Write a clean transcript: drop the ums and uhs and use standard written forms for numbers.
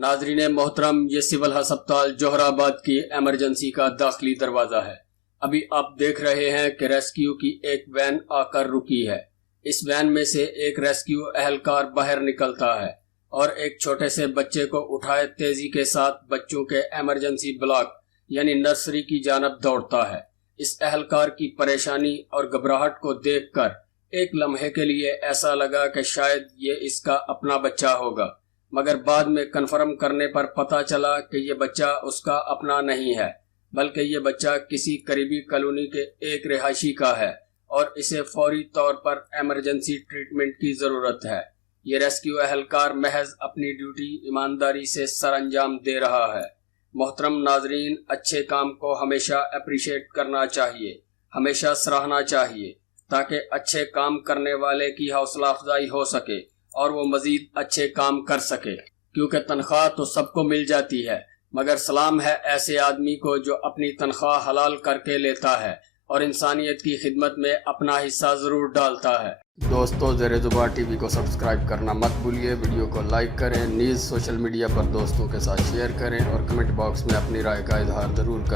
ناظرین محترم، یہ سول ہسپتال جوہر آباد کی ایمرجنسی کا داخلی دروازہ ہے۔ ابھی آپ دیکھ رہے ہیں کہ ریسکیو کی ایک وین آ کر رکی ہے۔ اس وین میں سے ایک ریسکیو اہلکار باہر نکلتا ہے اور ایک چھوٹے سے بچے کو اٹھائے تیزی کے ساتھ بچوں کے ایمرجنسی بلاک یعنی نرسری کی جانب دوڑتا ہے۔ اس اہلکار کی پریشانی اور گھبراہٹ کو دیکھ کر ایک لمحے کے لیے ایسا لگا کہ شاید یہ اس کا اپنا بچہ ہوگا، مگر بعد میں کنفرم کرنے پر پتہ چلا کہ یہ بچہ اس کا اپنا نہیں ہے، بلکہ یہ بچہ کسی قریبی کالونی کے ایک رہائشی کا ہے اور اسے فوری طور پر ایمرجنسی ٹریٹمنٹ کی ضرورت ہے۔ یہ ریسکیو اہلکار محض اپنی ڈیوٹی ایمانداری سے سر انجام دے رہا ہے۔ محترم ناظرین، اچھے کام کو ہمیشہ اپریشیٹ کرنا چاہیے، ہمیشہ سراہنا چاہیے، تاکہ اچھے کام کرنے والے کی حوصلہ افزائی ہو سکے اور وہ مزید اچھے کام کر سکے، کیونکہ تنخواہ تو سب کو مل جاتی ہے، مگر سلام ہے ایسے آدمی کو جو اپنی تنخواہ حلال کر کے لیتا ہے اور انسانیت کی خدمت میں اپنا حصہ ضرور ڈالتا ہے۔ دوستو، زیر زباں ٹی وی کو سبسکرائب کرنا مت بھولیے، ویڈیو کو لائک کریں، نیز سوشل میڈیا پر دوستوں کے ساتھ شیئر کریں اور کمنٹ باکس میں اپنی رائے کا اظہار ضرور کریں۔